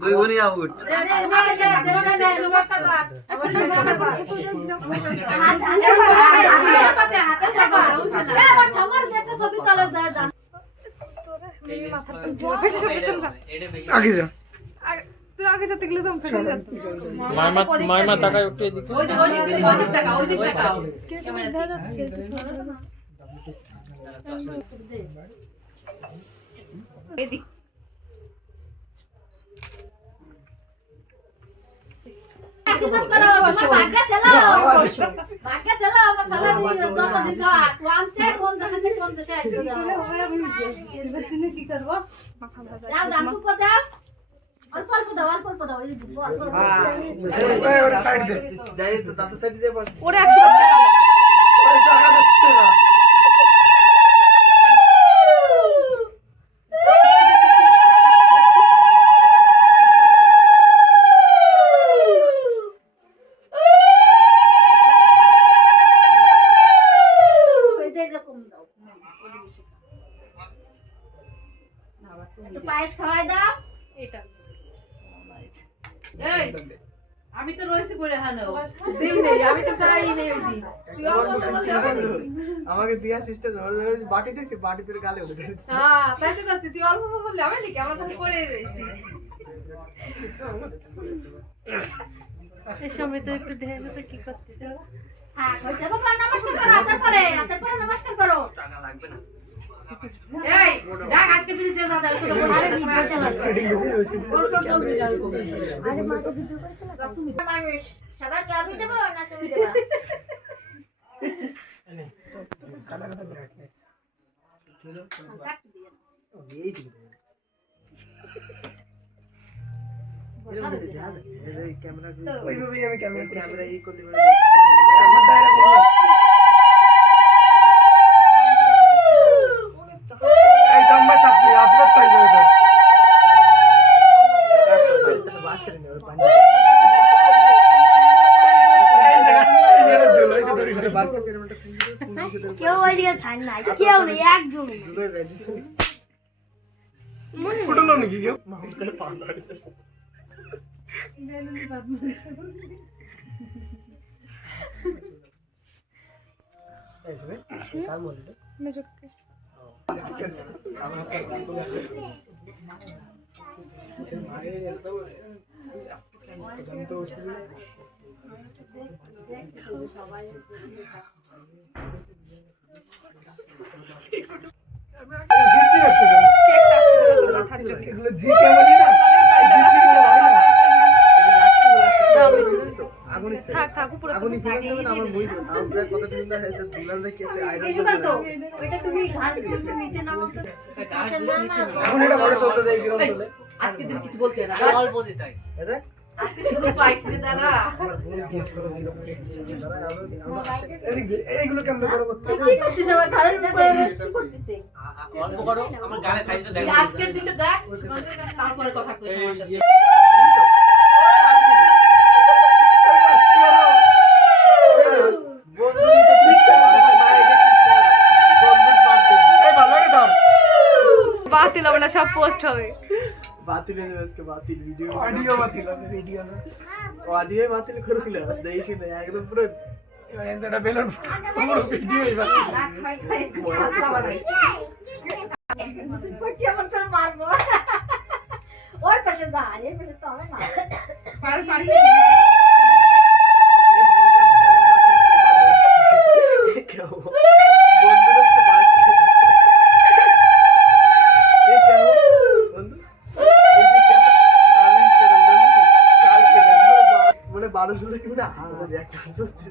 দুই গুণই আউট আগে যা তুই আগে যেতে গেলে তো আমি ফেলে যেতাম মাইমা তাকায় একটু এদিকে ওই দিক টাকা ক্যামেরা দেখা যাচ্ছে এদিক আশীর্বাদ করো তোমার ভাগ্য ছেলে ভাগ্য ছেলে আমার ছেলে জন্মদিন কা কোনতে কোন দেশে আইছো কি করব দাও দাও তো দাও অল্প অল্প দাও এই ওরে সাইড দে যাই তো দাঁতের সাইডে যাই বল ওরে 100 টাকা ওরে টাকা দিচ্ছে না পায়েস খাওয়াই দাও এটা এই আমি তো রইছি পড়ে হানো দেই নেই আমি তো যাই নেই ওই দিন তুই অল্প আমাকে দিয়া সিস্টেম বাটি দিছি বাটি তোর গালে উঠে হ্যাঁ তাই তো করছি তুই অল্প বললে আমি নাকি আমরা তো পড়ে রইছি এই সময় তো একটু দেখে তো কি করতেছ হ্যাঁ কইছে বাবা নমস্কার করো হাতের পরে নমস্কার করো টাকা লাগবে না এই দেখ আজকে তুই যে দাদা তো বলে ভিডিও চালাচ্ছে আরে মা তো ভিডিও করেছিল তুমি মানুষ সবাইকে আমি দেব না তুমি দেবা কালা কালা ব্রাইটনেস এই ঠিক এই ক্যামেরা ওইভাবেই আমি ক্যামেরা এই করলে আমার ডায়লগ এই দম্মা থাকবে আপনার থাকবে এটা বাস করে নেওয়ার পানি এই জায়গা জুলাই তো ধরে বাস করে ক্যামেরাটা কেউ ওইদিকে থাক না কেউ নেই একজন ফুটলো নাকি কেউ কার বললে মেজকে এগুলো জি ক্যামেরা না আগুনি থাক থাক উপরে আগুনি ফেলে দেবেন আমার বই দেবেন আমরা কতদিন না এটা দুলাল দেখে আয়রন এই তো ওইটা তুমি ঘাস করতে নিচে নামাও তো নিচে নামাও এখন এটা বড় তো যাই কিরম চলে আজকে দিন কিছু বলতে না অল্প দিতাই দেখ আজকে শুধু পাইছি রে দাদা আমার বোন গেস করে দিল আমরা এইগুলো কেমন করে করতে কি করতেছ আমার ঘরে দেখো কি করতেছ অল্প করো আমার গালে সাইজ তো দেখো আজকের দিনটা দেখ তারপরে কথা কই সমস্যা বন্ধুরই তো পিস্তা মানে মায়ের পিস্তা বন্ধুর বার্থডে এই ভালো রে ধর বাতিল হবে সব পোস্ট হবে বাতিল হয়ে আজকে বাতিল ভিডিও অডিও বাতিল হবে ভিডিও না অডিও বাতিল করে দিল দেইছি না একদম পুরো এবার এটা বেলুন পুরো ভিডিওই বাতিল খাই খাই কি আমার তোর মারবো ওই পাশে যা এই পাশে তো হবে না পারি পারি এই হারিদাস জগন্নাথের क्या हुआ বন্ধুর সাথে বাত ये क्या हुआ বন্ধু এই যে क्या আমি চলে গেলাম কালকে মানে 1200 টাকা মানে আমাদের একটা সস্তি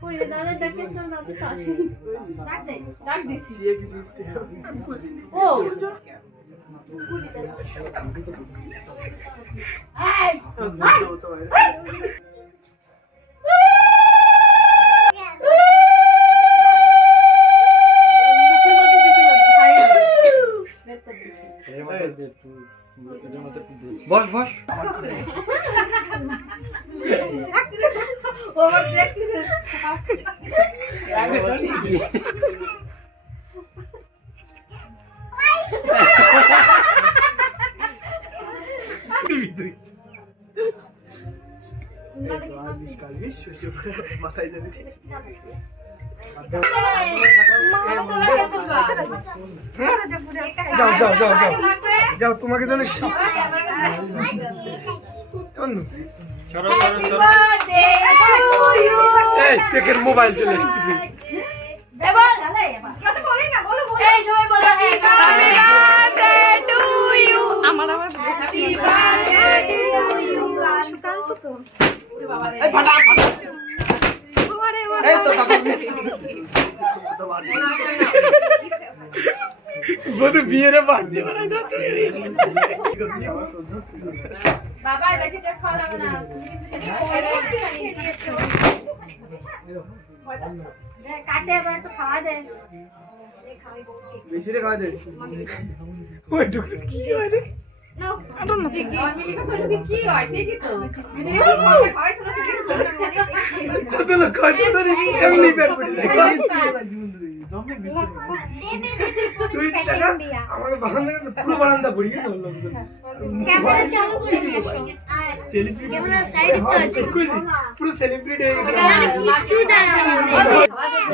কই রে দাদা ডাকে না দাদা আসি ডাক দিছি ये की सिस्टम ও এই तो तो বস বস ওভার দেখছি ভিতরে মাথায় যাবে যাও যাও যাও যাও যাও তোমাকে জন্য এই দেখের মোবাইল চলে এসেছে এই তো বধু বিয়ের বাড়তে বাবা বেশি দেখ খাওয়া যাবে না কাটে এবার একটু খাওয়া যায় বেশি রে খাওয়া দে ওই টুকু কি হয় রে কি হয় ঠিকই তো কত লোক কত ধরে এমনি বের করে তুই টাকা আমাকে বারান্দা পুরো বারান্দা পড়ে গেছে লোকজন ক্যামেরা চালু করে এসো ক্যামেরা সাইডে তো পুরো সেলিব্রিটি হয়ে গেছে কিচ্ছু জানা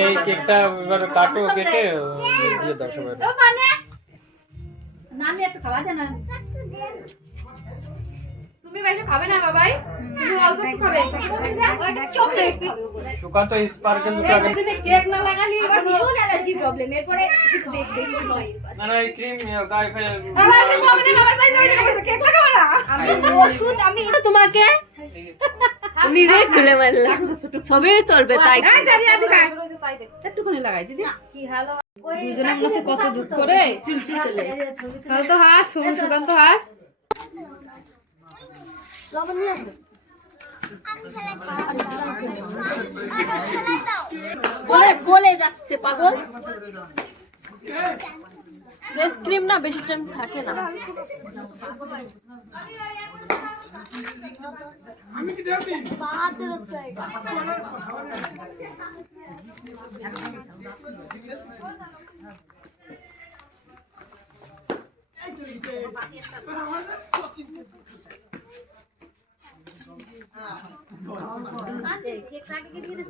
এই কেকটা এবার কাটো কেটে দিয়ে দাও সবাই মানে না আমি একটু খাওয়া দেন না তুমি বেশি খাবে না বাবাই তুমি অল্প একটু খাবে চকলেট সুকান্ত স্পার্কেল দুটো আগে দিনে কেক না লাগালি আমার ভীষণ অ্যালার্জি প্রবলেম এরপরে শুধু দেখবে কি হয় না না এই ক্রিম গায়ে ফেলে অ্যালার্জি প্রবলেম আবার তাই যাই কেক লাগাবে না আমি ওষুধ আমি তোমাকে নিজেই খুলে মারলাম সবই চলবে তাই এই জানি আদি খাই একটুখানি লাগাই দিদি কি হ্যালো দুজনে মনে কত দুধ করে তাহলে তো হাস সুকান্ত হাস লবণ নিয়ে আসো বলে গলে যাচ্ছে পাগল ফ্রেশ ক্রিম না বেশি টাইম থাকে না বাহাতে হচ্ছে আন্টি কেক কাটিয়ে দিয়ে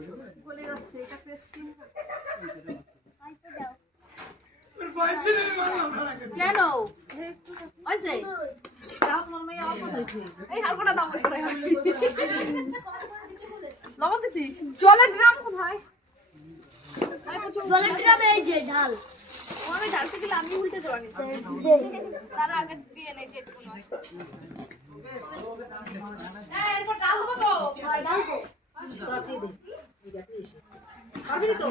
বলে যাচ্ছে এটা ফ্রেশ ক্রিম কেন ওইসে যাও তোমার মেয়ে অল্প দিয়েছে এই হালকাটা দাও করে লবণ দিছিস জলের গ্রাম কোথায় জলের গ্রামে এই যে ঢাল আমি ঢালতে গেলে আমি উল্টে যাবানি তারা আগে দিয়ে নেই যে কোনো এই এরপর ডাল দেবো তো ঢালবো আমি তো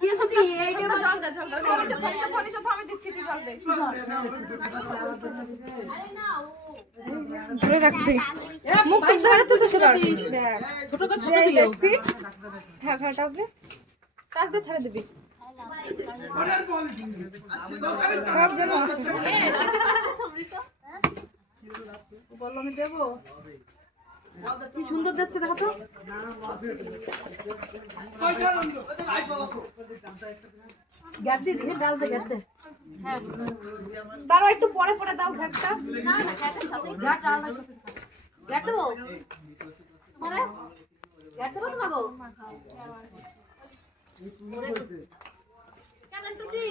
কি সত্যি এইটা জল দে জল দে ফোনে চপ আমি দিচ্ছি তুই জল দে ধরে রাখবি মুখ ধরে তুই ছোট দিস ছোট করে ছোট দিও হ্যাঁ হ্যাঁ টাচ দে ছেড়ে দিবি সব জন আছে বল আমি দেবো কি সুন্দর দেখছে দেখো তো গ্যাট দিয়ে দিবি ডাল দে গ্যাট দে হ্যাঁ দাঁড়াও একটু পরে পরে দাও ঘাটটা না না গ্যাটের সাথে ঘাট ডাল দাও গ্যাট দেবো তোমারে গ্যাট দেবো তোমাগো কেমন টুদি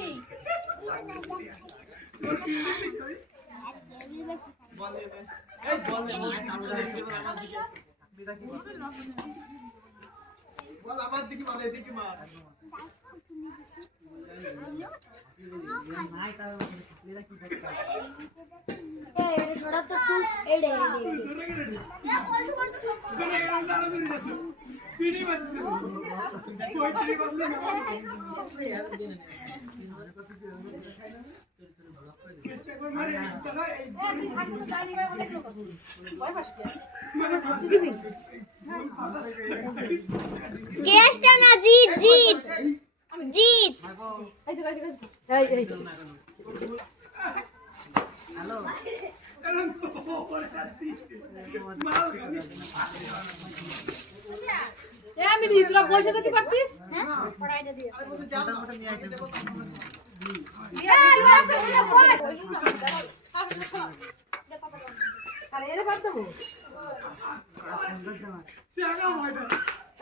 বল আমার দিকে বলে দিকে মা এই ছোড়া তো তুই এড়ে গ্যাসটা না জিত জিত জিত এই আমি তোরা বসে যেতে পারতিস হ্যাঁ পড়াইটা দিয়ে এরে বাদ দেবো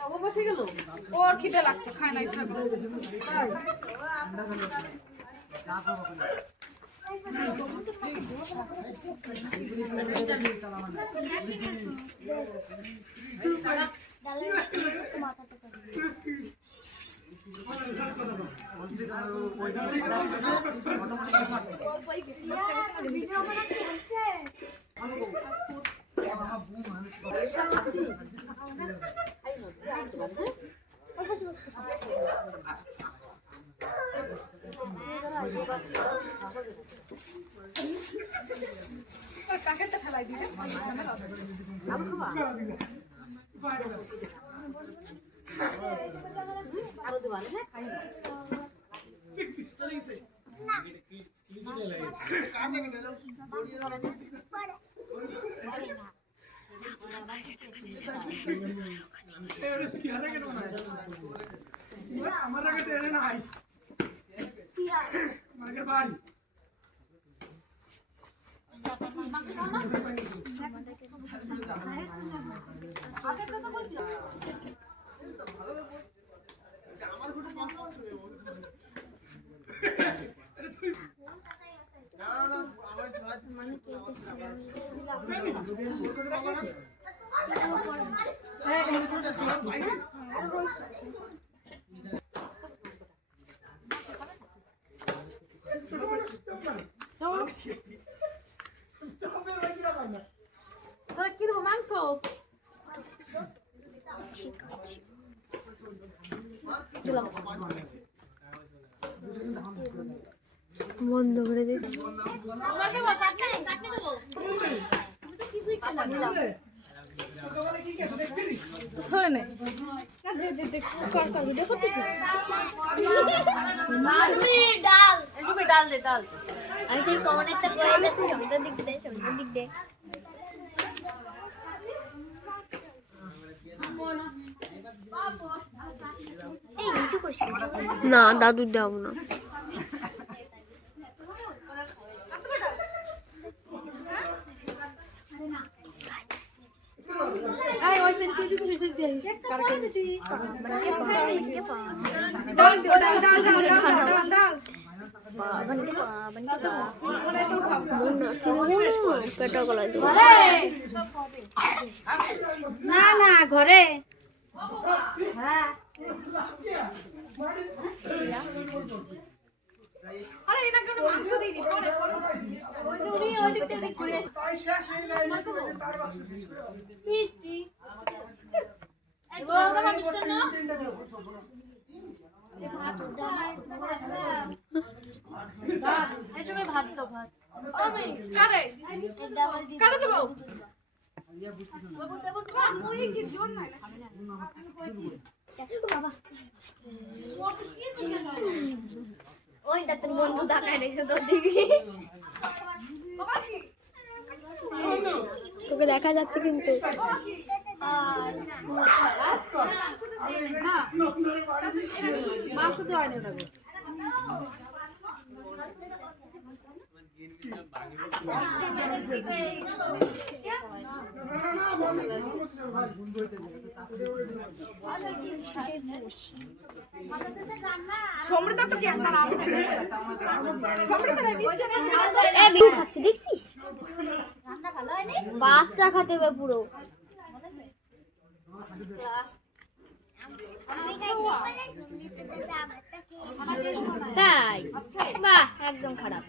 ও বসে গেল ওর খিদে লাগছে খায় না এটা আরো দেবা না খাই আমার আগে ট্রেনে না আইস মার্কেট বাড়ি আগে তো বলছি তোরা কি দেবো মাংস বন্ধ করে দিই ডাল দে ডাল আমি সেই কমনেরটা করে দিচ্ছি সন্ধ্যার দিক দে সন্ধ্যার দিক দে এই নিচু করছি না দাদু দাও না এই ওই সেল তুই তুই সেল দিয়ে আসিস কার কাছে ডাল ডাল না না ঘরে আরে এটা কেন মাংস দিই নি পরে ওই যে উনি ওই দিক থেকে ঘুরে মিষ্টি এই গোলটা মিষ্টি না এই সময় ভাত দাও ভাত আমি কারে কারে দেবো বাবু দেবো তোমার মুই কি জোর নাই আমি কইছি বাবা ওইটা তোর বন্ধু ঢাকায় রেখেছে তোর দিবি তোকে দেখা যাচ্ছে কিন্তু মাংস দেওয়া হয় না সমৃদ্ধ তো কি একটা নাম সমৃদ্ধ না এ বিউ খাচ্ছে দেখছিস রান্না ভালো হয়নি পাঁচটা খেতে হবে পুরো তাই বাহ একদম খারাপ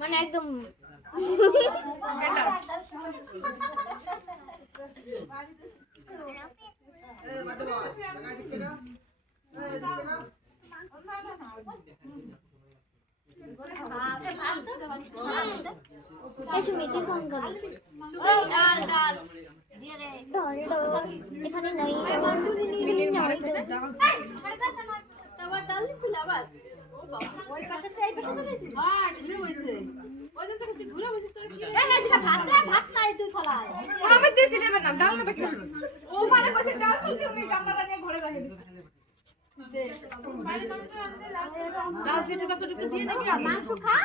মানে একদম এসে মিটি কম খাবি ডাল ডাল এখানে নেই তোমার ডাল দিছিল আবার ও বাবা ওই পাশে থেকে এই পাশে চলে এসেছিস ভাই ঘুরে বইছে ওই যে তো ঘুরে বইছে তো কি এই না ভাত নাই তুই খালা ওরা আমি দিছি নেবে না ডাল নেবে কি ও মানে পাশে ডাল তুলতে উনি গামলাটা নিয়ে ঘরে রাখে দিছে যে বাইরে মানুষ আনতে লাস্ট দিয়ে টুকা দিয়ে নিবি আর মাংস খা